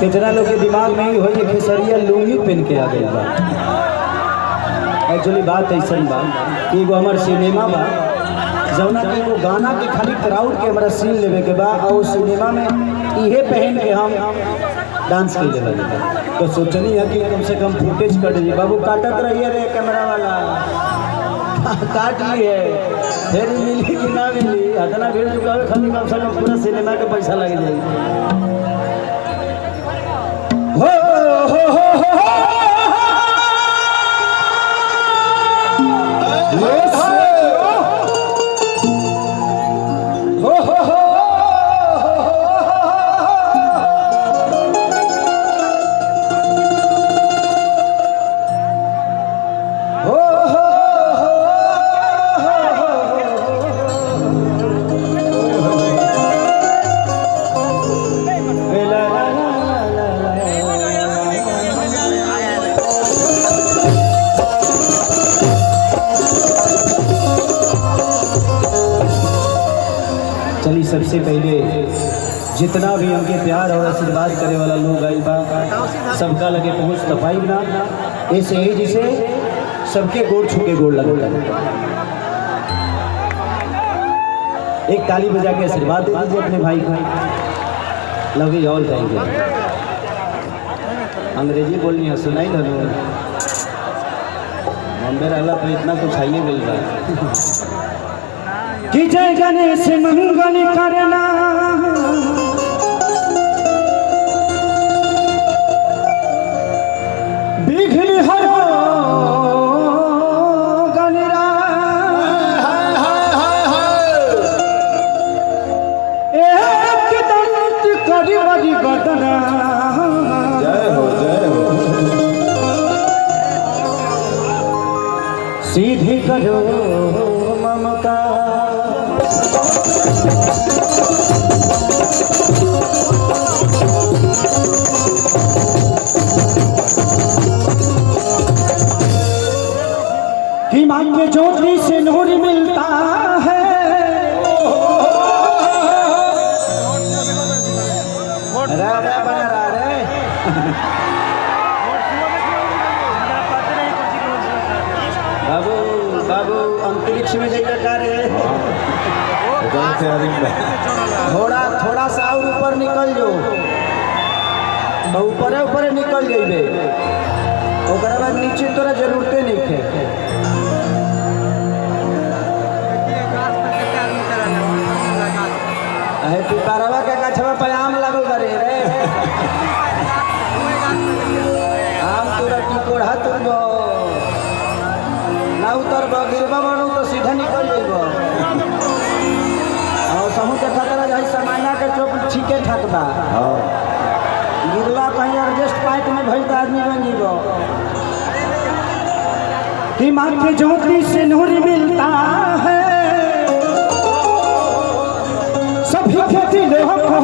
कितना लोग के दिमाग में ही हो ये खेसरिया लुंगी पहन के आ गई बा। एक्चुअली बात ऐसा बा कि एगो हमार सिनेमा बा जौना कि वो गाना के खाली क्राउड के हमारा सीन लेवे के बा और सिनेमा में इहे पहन के हम डांस के ले लगे तो सोचनी है कि कम से कम फुटेज कट जाए। बाबू काटत रहिए रे कैमरा वाला काट लिए फिर मिली कि ना मिली इतना भीड़ चुकावे खाली कम से कम पूरा सिनेमा के पैसा लग जाएगी। हो हो हो चलिए सबसे पहले जितना भी हमके प्यार और आशीर्वाद करे वाला लोग आइल बा सबका लगे पहुँच तपाई ना ऐसे ही जिसे सबके गोड़ छुके गोड़ लगे। एक ताली बजा के आशीर्वाद दे दीजिए अपने भाई को। Love you all, thank you. अंग्रेजी बोलनी है सुनाई धनो बॉम्बे रहला तो इतना कुछ आइए मिल रहा है कि जय गणेश मंगल करना विघ्न हरो गणराज एक दंत करी बड़ी गदना। जय हो सीधी करो ममता कि मां के ज्योति से नूर मिलता है। बाबू बाबू अंतरिक्ष में जाइए कार्य थोड़ा थोड़ा सा और ऊपर निकल जाओ तो ऊपर ऊपर निकल जाइए ओकरा बाद नीचे तोरा जरूरते नहीं है। पिपरवा के गछवा पे आम लगल रे आम तोरा टिकोड़ा तुरबो ना उतरबो गिरबो बनू तो सीधा निकल जाइबो और समूह के खतरा जाई समाना के चोप ठीके ठाक बा गिरला कहीं एडजस्ट पाइप में भइल त आदमी बन जीबो। कि मां के ज्योति से नूर मिलता है सभी के दिलों को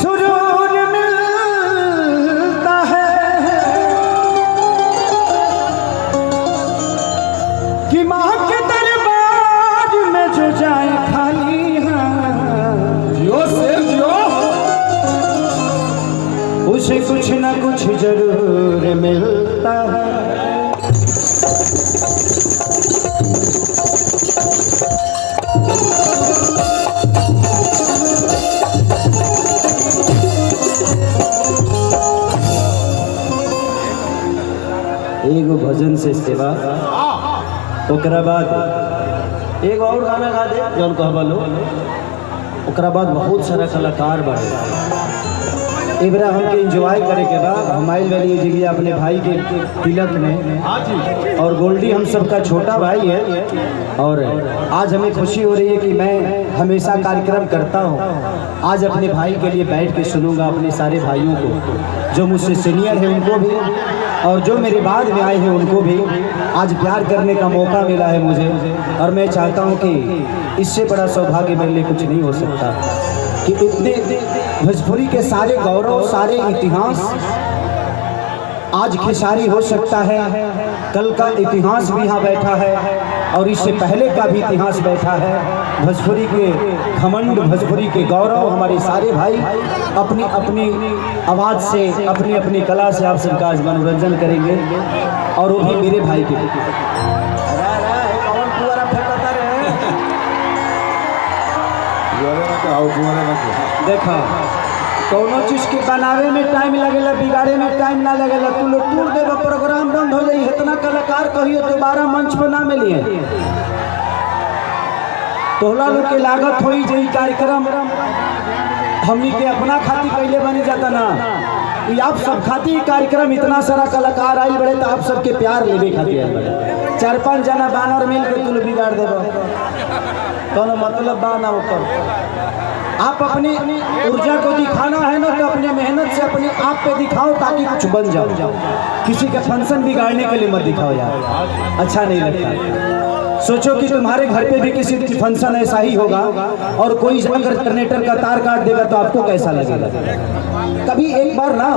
सुरूर मिलता है। कि मां के दरबार में जो जाए खाली जियो से जियो उसे कुछ ना कुछ जरूर मिलता है। एगो भजन से सेवा ओकरा बाद एगो और गाना गा दे जौन कहबा लो ओकरा बाद बहुत सारा कलाकार बाड़े इबरा हमके एंजॉय करे के बाद हम आइल वाली जगह अपने भाई के तिलक में और गोल्डी हम सबका छोटा भाई है और आज हमें खुशी हो रही है कि मैं हमेशा कार्यक्रम करता हूँ। आज अपने भाई के लिए बैठ के सुनूंगा अपने सारे भाइयों को जो मुझसे सीनियर है उनको भी और जो मेरे बाद में आए हैं उनको भी आज प्यार करने का मौका मिला है मुझे और मैं चाहता हूँ कि इससे बड़ा सौभाग्य मेरे लिए कुछ नहीं हो सकता कि इतने भोजपुरी के सारे गौरव सारे इतिहास आज खेसारी हो सकता है, कल का इतिहास भी यहाँ बैठा है और इससे पहले का भी इतिहास बैठा है। भोजपुरी के घमंड, भोजपुरी के गौरव, हमारे सारे भाई अपनी अपनी आवाज़ से, अपनी अपनी कला से आप सबका आज मनोरंजन करेंगे और वो भी मेरे भाई के। देखा कौनो चीज के बनावे में टाइम लगेला, बिगाड़े में टाइम ना लगेला। तू लोग टूर देगा, प्रोग्राम बंद हो जाई, इतना कलाकार कहियो दोबारा मंच पर ना मिलिए। तोहला लोग के लागत होई जे कार्यक्रम हमनी के अपना खातिर कैले बनी जाता ना, कि आप सब खातिर कार्यक्रम इतना सारा कलाकार आई बड़े तो आप सबके प्यार लेवे खातिर आई बड़े। 4-5 जना बानर मिल के तू बिगाड़ देबो, कोनो मतलब बा ना ओकर। आप अपनी ऊर्जा को दिखाना है ना तो अपने मेहनत से अपने आप पे दिखाओ ताकि कुछ बन जाओ। किसी का फंक्शन बिगाड़ने के लिए मत दिखाओ यार, अच्छा नहीं लगता। सोचो कि तुम्हारे घर पे भी किसी की फंक्शन ऐसा ही होगा और कोई अगर जनरेटर का तार काट देगा तो आपको कैसा लगेगा। कभी एक बार ना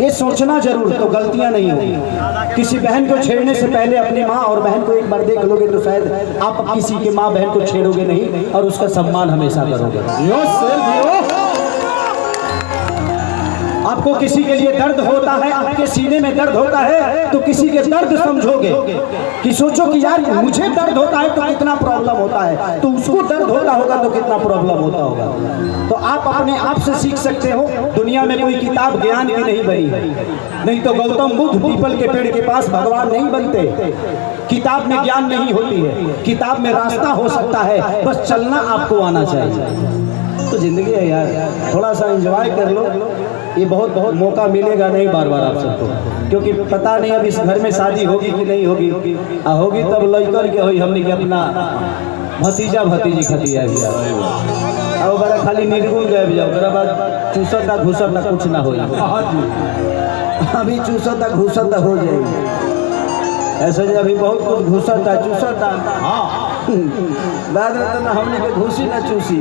ये सोचना जरूर, तो गलतियां नहीं होगी। किसी बहन को छेड़ने से पहले अपनी माँ और बहन को एक बार देख लोगे तो शायद आप किसी के माँ बहन को छेड़ोगे नहीं और उसका सम्मान हमेशा करोगे। आपको किसी के लिए दर्द होता है, आपके सीने में दर्द होता है तो किसी के दर्द समझोगे कि सोचो कि यार मुझे दर्द होता है तो कितना प्रॉब्लम होता है, तो उसको दर्द होता होगा तो कितना प्रॉब्लम होता होगा। तो आप अपने आप से सीख सकते हो। दुनिया में कोई किताब ज्ञान की नहीं बनी है, नहीं तो गौतम बुद्ध पीपल के पेड़ के पास भगवान नहीं बनते। किताब में ज्ञान नहीं होती है, किताब में रास्ता हो सकता है, बस चलना आपको आना चाहिए। तो जिंदगी है यार, थोड़ा सा एंजॉय कर लो। ये बहुत मौका मिलेगा नहीं बार बार आप सबको, क्योंकि पता नहीं अब इस घर में शादी होगी कि नहीं होगी। होगी तब लड़कर के होई, हमने के अपना भतीजा भतीजी खतिया गया और बड़ा खाली निर्गुण गए जाओ, ओकरा बाद चूसता घुसता कुछ ना हो। अभी चूसता घुसता हो जाएगी, ऐसे अभी बहुत कुछ घुसता चूसता। हाँ बाद में तो हमने के घुसी ना चूसी।